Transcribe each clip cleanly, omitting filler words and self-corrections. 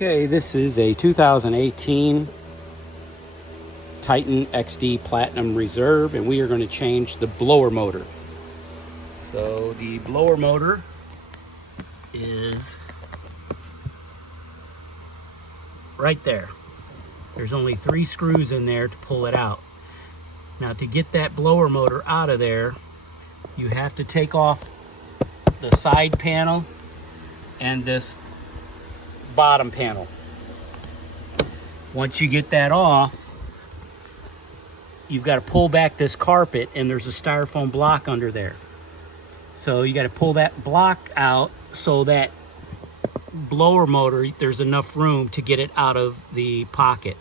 Okay, this is a 2018 Titan XD Platinum Reserve, and we are going to change the blower motor. So the blower motor is right there. There's only 3 screws in there to pull it out. Now, to get that blower motor out of there, you have to take off the side panel and this bottom panel. Once you get that off, you've got to pull back this carpet, and there's a styrofoam block under there. So you got to pull that block out so that blower motor, there's enough room to get it out of the pocket.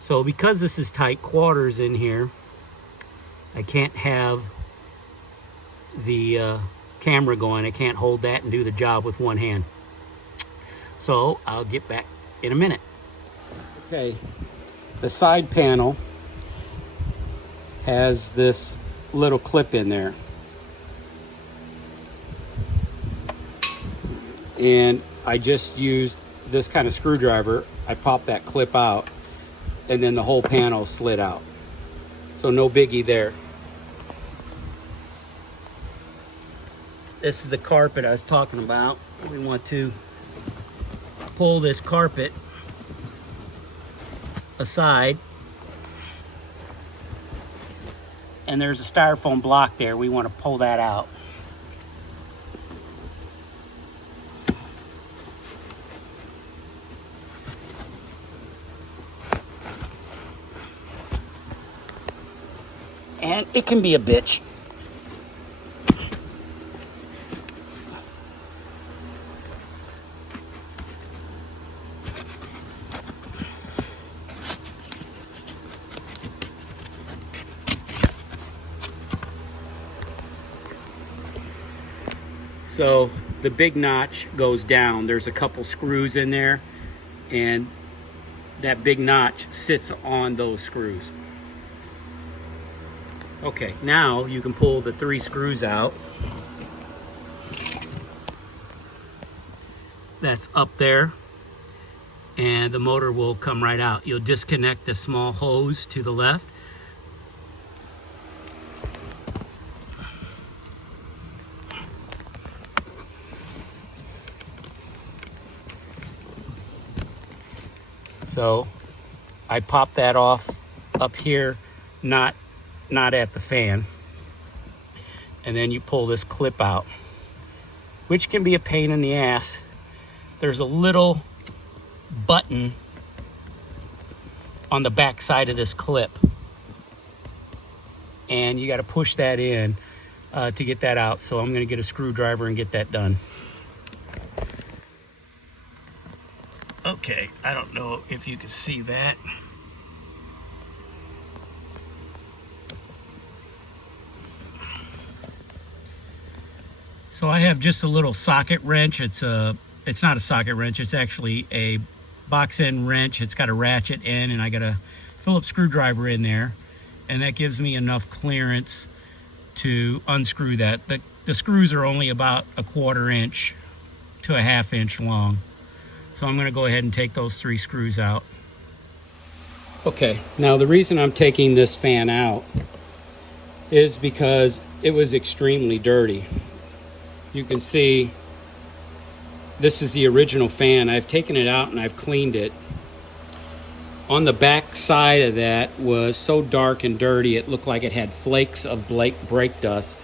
So because this is tight quarters in here, I can't have the camera going. I can't hold that and do the job with one hand. So I'll get back in a minute. Okay, the side panel has this little clip in there. And I just used this kind of screwdriver. I popped that clip out, and then the whole panel slid out. So no biggie there. This is the carpet I was talking about. We want to pull this carpet aside, and there's a styrofoam block there. We want to pull that out. And it can be a bitch. So the big notch goes down. There's a couple screws in there, and that big notch sits on those screws. Okay, now you can pull the 3 screws out. That's up there, and the motor will come right out. You'll disconnect the small hose to the left. So I pop that off up here, not at the fan, and then you pull this clip out, which can be a pain in the ass. There's a little button on the back side of this clip, and you got to push that in to get that out. So I'm going to get a screwdriver and get that done. Okay, I don't know if you can see that. So I have just a little socket wrench. It's not a socket wrench. It's actually a box end wrench. It's got a ratchet end, and I got a Phillips screwdriver in there, and that gives me enough clearance to unscrew that. The screws are only about a 1/4 inch to a 1/2 inch long. So I'm going to go ahead and take those 3 screws out. Okay, now the reason I'm taking this fan out is because it was extremely dirty. You can see this is the original fan. I've taken it out and I've cleaned it. On the back side of that was so dark and dirty, it looked like it had flakes of brake dust,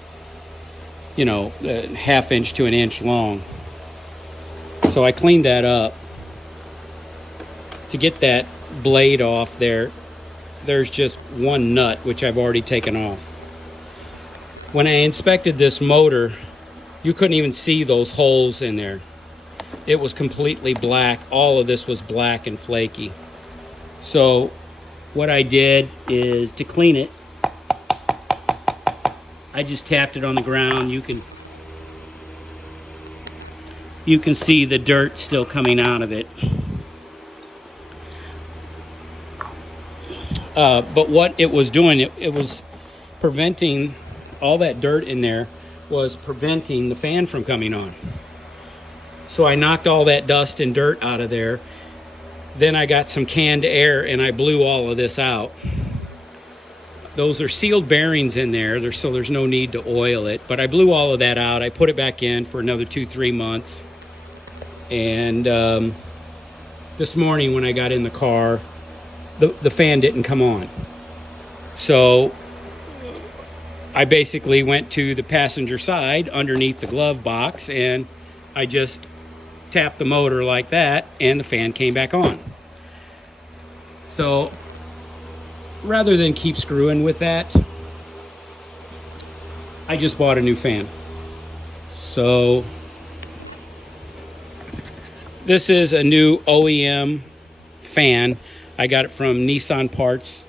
you know, 1/2 inch to 1 inch long. So I cleaned that up. To get that blade off there, there's just one nut, which I've already taken off. When I inspected this motor, you couldn't even see those holes in there. It was completely black. All of this was black and flaky. So what I did is, to clean it, I just tapped it on the ground. You can see the dirt still coming out of it. But what it was doing, it was preventing all that dirt in there was preventing the fan from coming on. So I knocked all that dust and dirt out of there. Then I got some canned air and I blew all of this out. Those are sealed bearings in there, so there's no need to oil it. But I blew all of that out. I put it back in for another 2-3 months. And this morning when I got in the car, the fan didn't come on. So I basically went to the passenger side underneath the glove box and I just tapped the motor like that and the fan came back on. So rather than keep screwing with that, I just bought a new fan. So this is a new OEM fan. I got it from Nissan Parts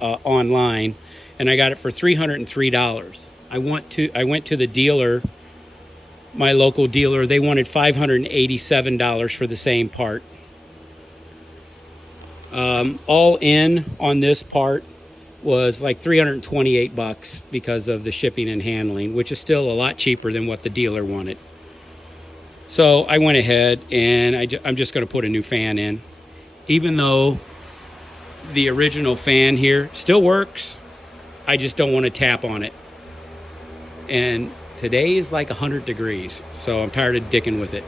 online, and I got it for $303. I went to the dealer, my local dealer. They wanted $587 for the same part. All in on this part was like $328 because of the shipping and handling, which is still a lot cheaper than what the dealer wanted. So I went ahead and I'm just going to put a new fan in, even though the original fan here still works. I just don't want to tap on it. And today is like 100 degrees, so I'm tired of dicking with it.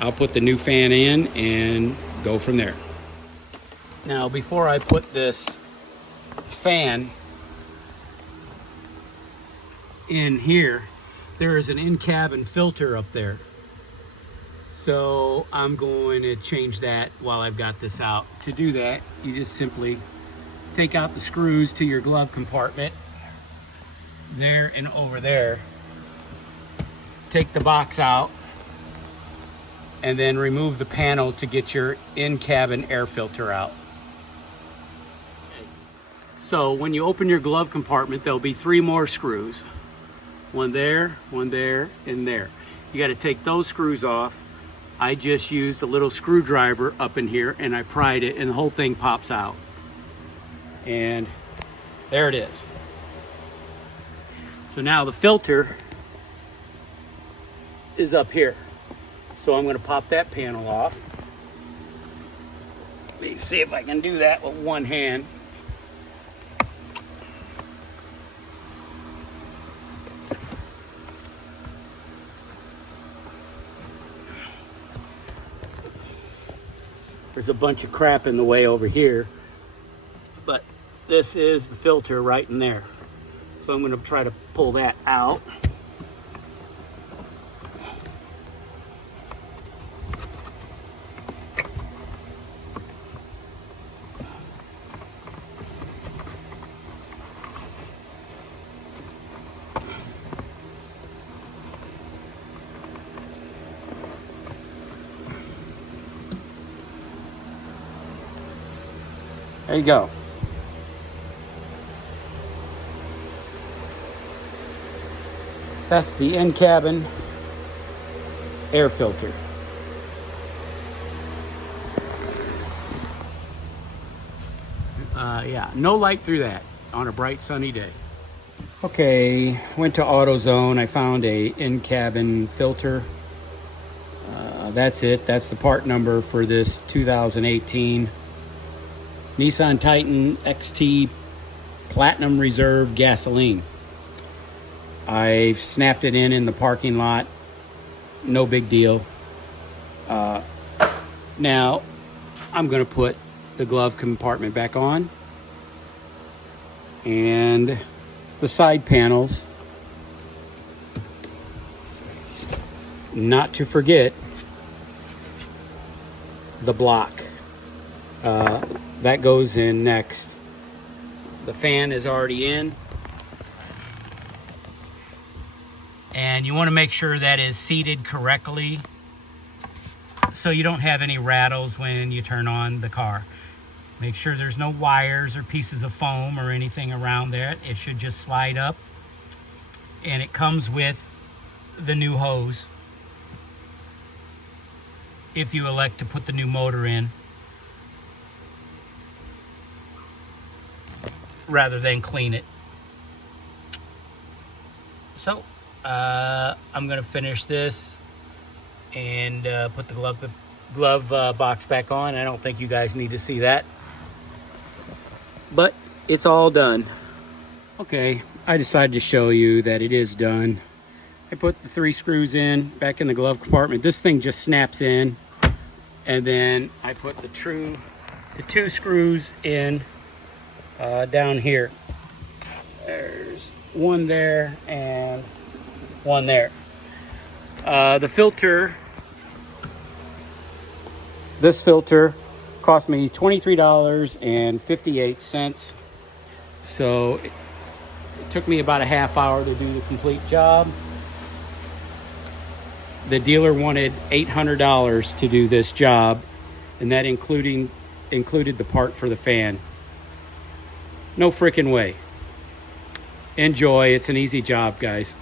I'll put the new fan in and go from there. Now, before I put this fan in here, there is an in-cabin filter up there. So I'm going to change that while I've got this out. To do that, you just simply take out the screws to your glove compartment, there and over there. Take the box out and then remove the panel to get your in-cabin air filter out. So when you open your glove compartment, there'll be 3 more screws. One there, and there. You got to take those screws off. I just used a little screwdriver up in here and I pried it and the whole thing pops out. And there it is. So now the filter is up here. So I'm going to pop that panel off. Let me see if I can do that with one hand. There's a bunch of crap in the way over here, but this is the filter right in there. So I'm going to try to pull that out. There you go. That's the in-cabin air filter. Yeah, no light through that on a bright sunny day. Okay, went to AutoZone. I found a in-cabin filter. That's it. That's the part number for this 2018 Nissan Titan XT Platinum Reserve Gasoline. I snapped it in the parking lot. No big deal. Now I'm going to put the glove compartment back on and the side panels. Not to forget the block. That goes in next. The fan is already in. And you want to make sure that is seated correctly so you don't have any rattles when you turn on the car. Make sure there's no wires or pieces of foam or anything around there. It should just slide up. And it comes with the new hose if you elect to put the new motor in, rather than clean it. So I'm going to finish this and put the glove box back on. I don't think you guys need to see that, but it's all done. Okay, I decided to show you that it is done. I put the 3 screws in back in the glove compartment. This thing just snaps in, and then I put the 2 screws in down here. There's one there and one there. The filter, this filter cost me $23.58. So it took me about a half hour to do the complete job. The dealer wanted $800 to do this job, and that included the part for the fan. No freaking way. Enjoy. It's an easy job, guys.